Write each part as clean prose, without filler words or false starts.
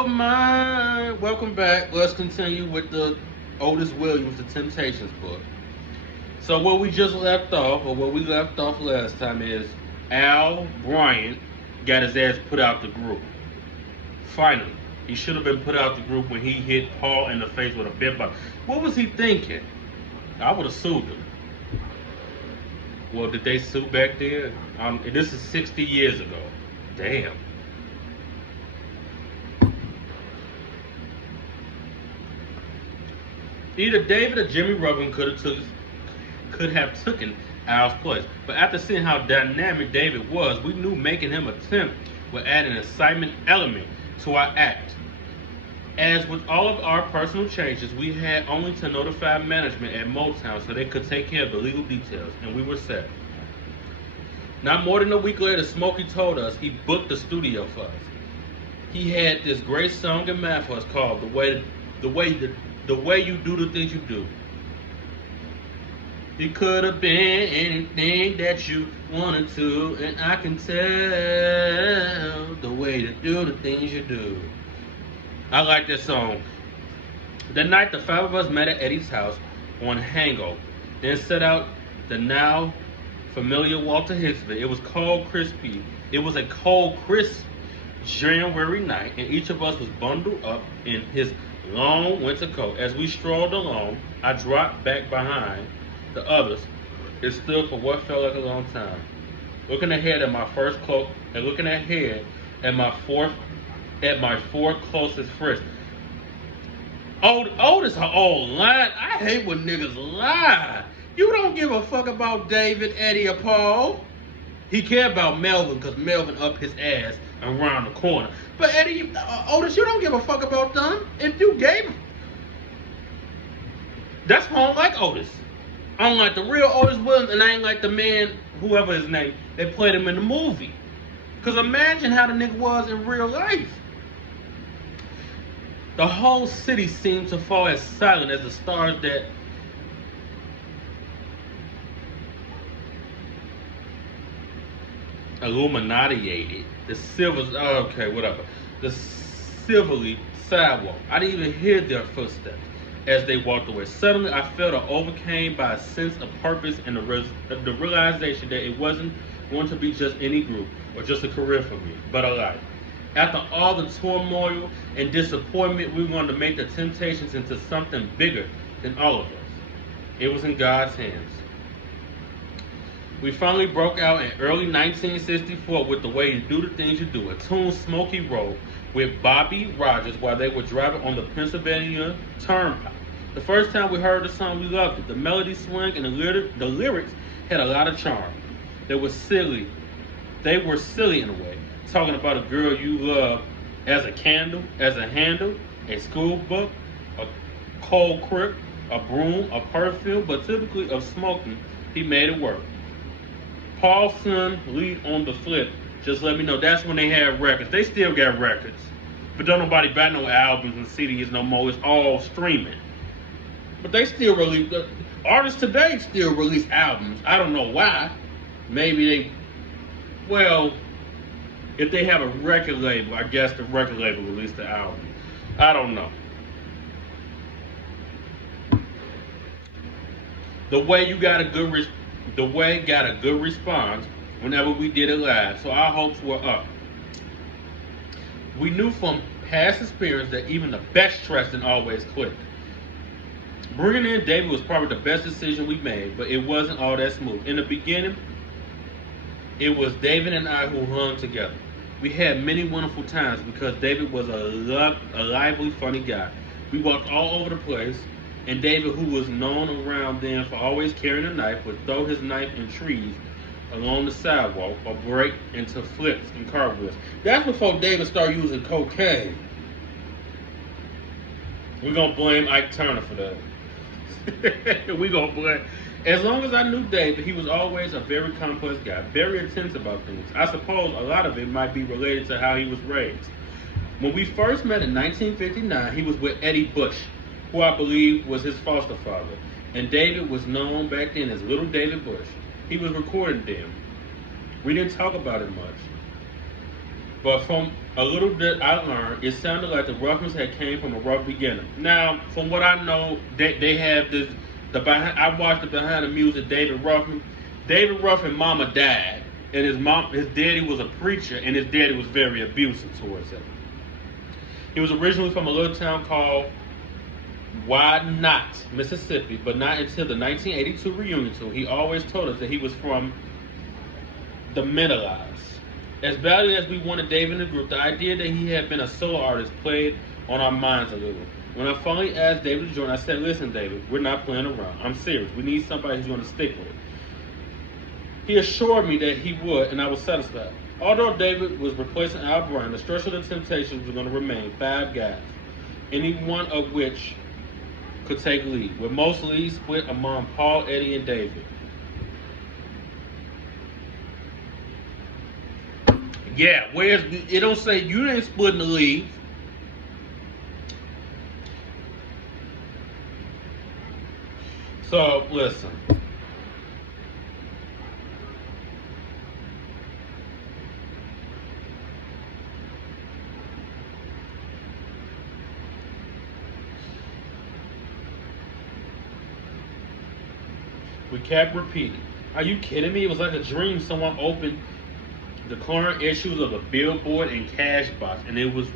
Welcome back. Let's continue with the Otis Williams, The Temptations book. So where we just left off, or where we left off last time, is Al Bryant got his ass put out the group. Finally, he should have been put out the group when he hit Paul in the face with a bit bottle. What was he thinking? I would have sued him. Well, did they sue back then? This is 60 years ago. Damn. Either David or Jimmy Ruggan could have taken Al's place. But after seeing how dynamic David was, we knew making him attempt would add an excitement element to our act. As with all of our personal changes, we had only to notify management at Motown so they could take care of the legal details, and we were set. Not more than a week later, Smokey told us he booked the studio for us. He had this great song in mind for us called The Way You Do the Things You Do. It could have been anything that you wanted to, and I can tell the way to do the things you do. I like this song. That night, the five of us met at Eddie's house on Hango, then set out the now familiar Walter Hicksville. It was a cold, crisp January night, and each of us was bundled up in his long winter coat. As we strolled along, I dropped back behind the others and stood for what felt like a long time, looking ahead at my first cloak and looking ahead at my four closest friends. Otis are all lying. I hate when niggas lie. You don't give a fuck about David, Eddie, or Paul. He cared about Melvin because Melvin up his ass around the corner. But Eddie, Otis, you don't give a fuck about them. If you gave him, that's why I don't like Otis. I don't like the real Otis Williams, and I ain't like the man, whoever his name, that played him in the movie. Because imagine how the nigga was in real life. The whole city seemed to fall as silent as the stars that illuminated the silvery sidewalk. I didn't even hear their footsteps as they walked away. Suddenly, I felt overcome by a sense of purpose and the realization that it wasn't going to be just any group or just a career for me, but a life. After all the turmoil and disappointment, we wanted to make the Temptations into something bigger than all of us. It was in God's hands. We finally broke out in early 1964 with The Way You Do the Things You Do, a tune Smokey wrote with Bobby Rogers while they were driving on the Pennsylvania Turnpike. The first time we heard the song, we loved it. The melody swing and the lyrics had a lot of charm. They were silly in a way, talking about a girl you love as a candle, as a handle, a school book, a cold crib, a broom, a perfume, but typically of smoking, he made it work. Paul's son lead on the flip. Just let me know. That's when they had records. They still got records. But don't nobody buy no albums and CDs no more. It's all streaming. But they still release, artists today still release albums. I don't know why. Maybe if they have a record label, I guess the record label released the album. I don't know. The Way got a good response whenever we did it live, so our hopes were up. We knew from past experience that even the best tracks didn't always click. Bringing in David was probably the best decision we made, but it wasn't all that smooth. In the beginning, it was David and I who hung together. We had many wonderful times because David was a lively, funny guy. We walked all over the place, and David, who was known around then for always carrying a knife, would throw his knife in trees along the sidewalk or break into flips and cartwheels. That's before David started using cocaine. We're going to blame Ike Turner for that. We're going to blame. As long as I knew David, he was always a very complex guy, very intense about things. I suppose a lot of it might be related to how he was raised. When we first met in 1959, he was with Eddie Bush, who I believe was his foster father. And David was known back then as Little David Bush. He was recording then. We didn't talk about it much. But from a little bit I learned, it sounded like the Ruffins had came from a rough beginning. Now, from what I know, they have this. The behind, I watched the behind the music. David Ruffin. David Ruffin mama died, and his daddy was a preacher, and his daddy was very abusive towards him. He was originally from a little town called Wynot, Mississippi, but not until the 1982 reunion tour. He always told us that he was from the Mennonites. As badly as we wanted David in the group, the idea that he had been a solo artist played on our minds a little. When I finally asked David to join, I said, "Listen, David, we're not playing around. I'm serious. We need somebody who's going to stick with it." He assured me that he would, and I was satisfied. Although David was replacing Al Brown, the structure of the Temptations was going to remain five guys, any one of which could take lead, with most leads split among Paul, Eddie, and David. Yeah, where's it don't say you didn't split in the league. So listen. We kept repeating. Are you kidding me? It was like a dream. Someone opened the current issues of the Billboard and Cashbox, and there it was.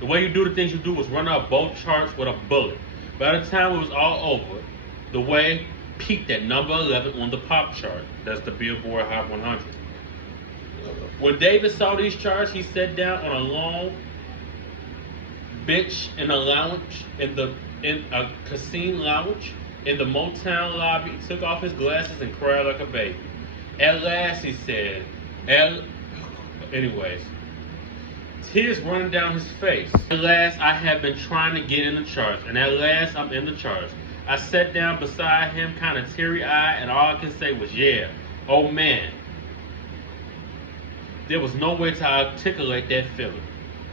The way you do the things you do was run out both charts with a bullet. By the time it was all over, the way peaked at number 11 on the pop chart. That's the Billboard Hot 100. When David saw these charts, he sat down on a long bench in a lounge in a casino lounge in the Motown lobby, took off his glasses and cried like a baby. At last, he said, anyways, tears running down his face. At last, I have been trying to get in the charts, and at last, I'm in the charts. I sat down beside him, kind of teary-eyed, and all I could say was, yeah, oh man. There was no way to articulate that feeling.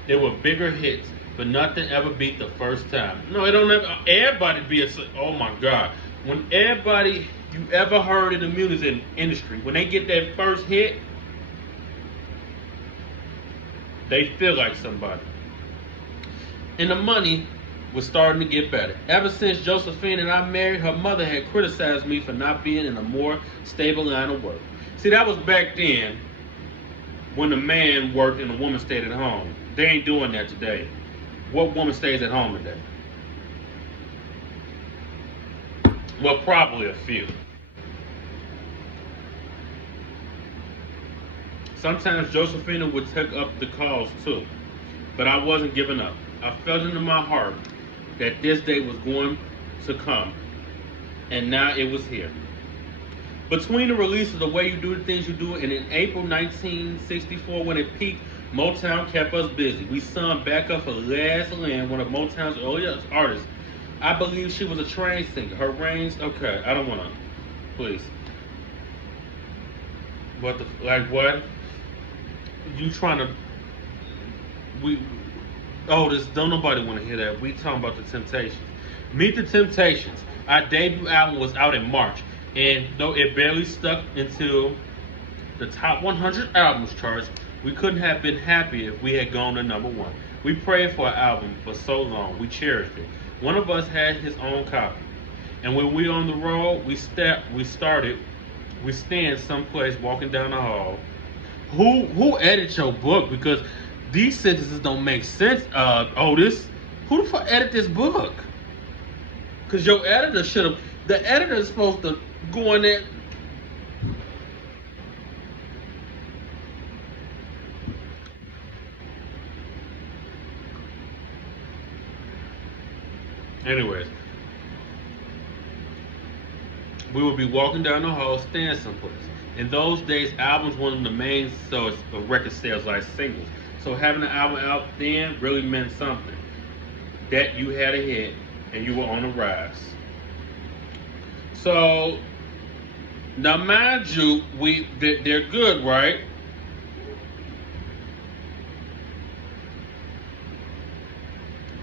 There were bigger hits, but nothing ever beat the first time. No, it don't ever. Everybody oh my God. When everybody you ever heard in the music industry, when they get that first hit, they feel like somebody. And the money was starting to get better. Ever since Josephine and I married, her mother had criticized me for not being in a more stable line of work. See, that was back then when the man worked and the woman stayed at home. They ain't doing that today. What woman stays at home today? Well, probably a few. Sometimes Josephina would take up the calls too, but I wasn't giving up. I felt into my heart that this day was going to come, and now it was here. Between the release of The Way You Do the Things You Do and in April 1964 when it peaked, Motown kept us busy. We sung Back Up for Last Land, one of Motown's earliest artists. I believe she was a trained singer. Her range, okay, I don't want to, please. What the, like what? You trying to, this, don't nobody want to hear that. We talking about the Temptations. Meet the Temptations. Our debut album was out in March, and though it barely stuck into the top 100 albums charts, we couldn't have been happier if we had gone to number one. We prayed for an album for so long. We cherished it. One of us had his own copy. And when we on the road, we stand someplace walking down the hall. Who edited your book? Because these sentences don't make sense, Otis. Who the fuck edited this book? Because your editor the editor is supposed to go in there. Anyways, we would be walking down the hall, stand someplace. In those days, albums weren't the main source of record sales like singles. So having an album out then really meant something. That you had a hit and you were on the rise. So now, mind you, they're good, right?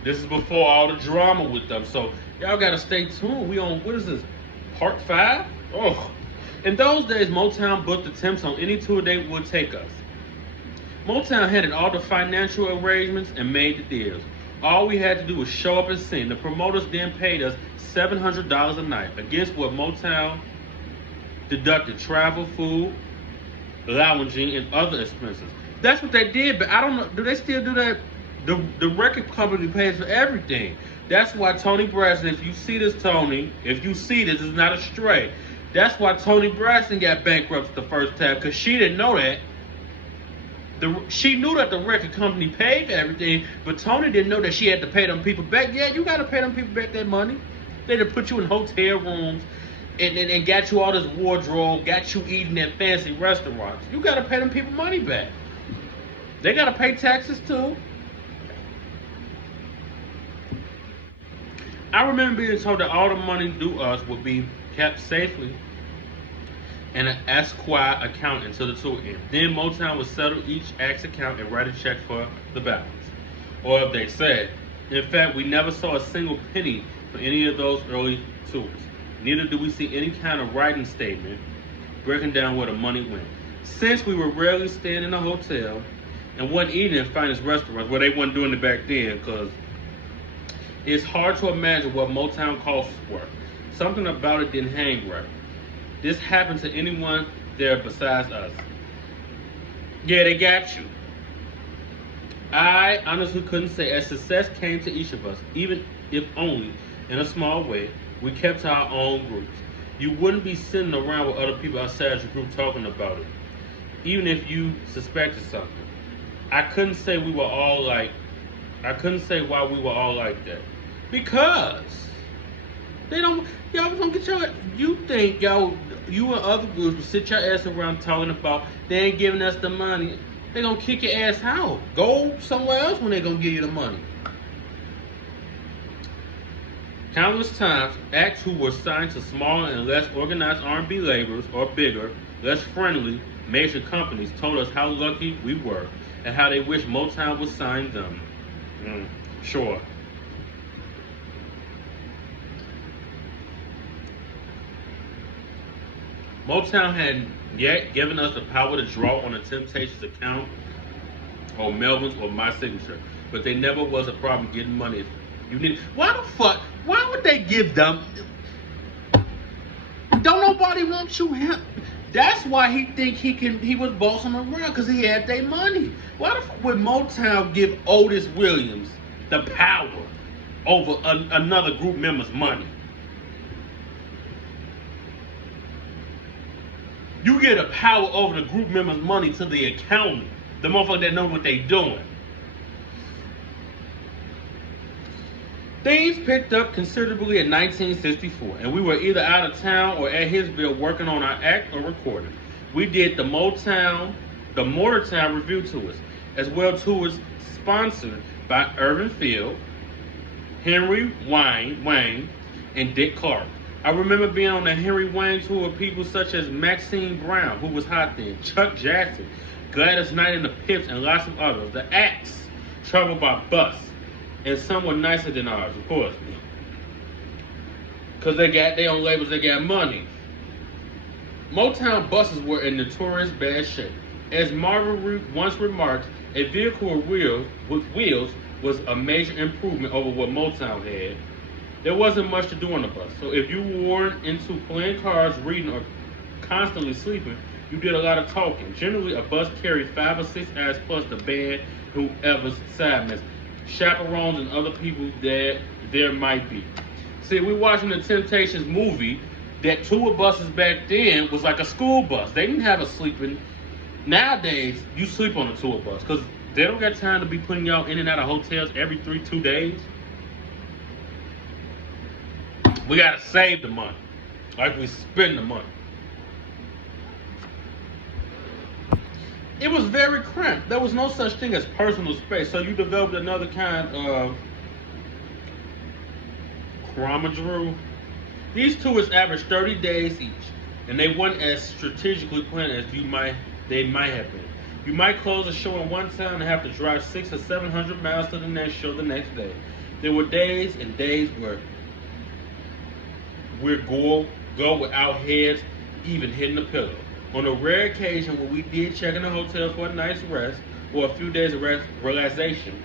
This is before all the drama with them. So y'all gotta stay tuned. We on, what is this, part 5? Oh, In those days, Motown booked attempts on any tour they would take us. Motown handled all the financial arrangements and made the deals. All we had to do was show up and sing. The promoters then paid us $700 a night, against what Motown deducted travel, food, lounging, and other expenses. That's what they did, but I don't know, do they still do that? The record company pays for everything. That's why Tony Braxton, if you see this, Tony, if you see this, it's not a stray. That's why Tony Braxton got bankrupt the first time, because she didn't know that. She knew that the record company paid for everything, but Tony didn't know that she had to pay them people back. Yeah, you got to pay them people back that money. They done put you in hotel rooms and got you all this wardrobe, got you eating at fancy restaurants. You got to pay them people money back. They got to pay taxes too. I remember being told that all the money due us would be kept safely in an escrow account until the tour ended. Then Motown would settle each act's account and write a check for the balance. Or if they said. In fact, we never saw a single penny for any of those early tours. Neither did we see any kind of writing statement breaking down where the money went. Since we were rarely staying in a hotel and wasn't eating in finest restaurants, where they weren't doing it back then, because it's hard to imagine what Motown costs were. Something about it didn't hang right. This happened to anyone there besides us. Yeah, they got you. I honestly couldn't say. As success came to each of us, even if only in a small way, we kept to our own groups. You wouldn't be sitting around with other people outside your group talking about it, even if you suspected something. I couldn't say why we were all like that. Because y'all don't get your, you think y'all, you and other groups will sit your ass around talking about they ain't giving us the money. They gonna kick your ass out. Go somewhere else when they gonna give you the money. Countless times, acts who were signed to smaller and less organized R&B labels or bigger, less friendly major companies told us how lucky we were and how they wish Motown would sign them. Sure. Motown had yet given us the power to draw on the Temptations account or Melvin's or my signature, but there never was a problem getting money. If you need, why would they give them? Don't nobody want you him. That's why he think he was bossing around, because he had their money. Why the fuck would Motown give Otis Williams the power over another group member's money? You get a power over the group member's money to the accountant, the motherfucker that know what they doing. Things picked up considerably in 1964, and we were either out of town or at Hillsville working on our act or recording. We did the Motortown Review tours, as well tours sponsored by Irvin Field, Henry Wayne, and Dick Clark. I remember being on the Henry Wayne tour with people such as Maxine Brown, who was hot then, Chuck Jackson, Gladys Knight and the Pips, and lots of others. The acts traveled by bus, and some were nicer than ours, of course, because they got their own labels, they got money. Motown buses were in notorious bad shape. As Marvin once remarked, a vehicle with wheels was a major improvement over what Motown had. There wasn't much to do on the bus, so if you weren't into playing cards, reading, or constantly sleeping, you did a lot of talking. Generally, a bus carried 5 or 6 acts plus the band, whoever's sidemen, chaperones, and other people that there might be. See, we watching the Temptations movie. That tour buses back then was like a school bus. They didn't have a sleeping. Nowadays, you sleep on a tour bus because they don't got time to be putting y'all in and out of hotels every 2 days. We gotta save the money, like we spend the money. It was very cramped. There was no such thing as personal space, so you developed another kind of chromadrew. These tours averaged 30 days each, and they weren't as strategically planned as they might have been. You might close a show in one town and have to drive 600 or 700 miles to the next show the next day. There were days and days where we'd go without heads even hitting the pillow. On a rare occasion when we did check in the hotel for a night's rest or a few days of relaxation,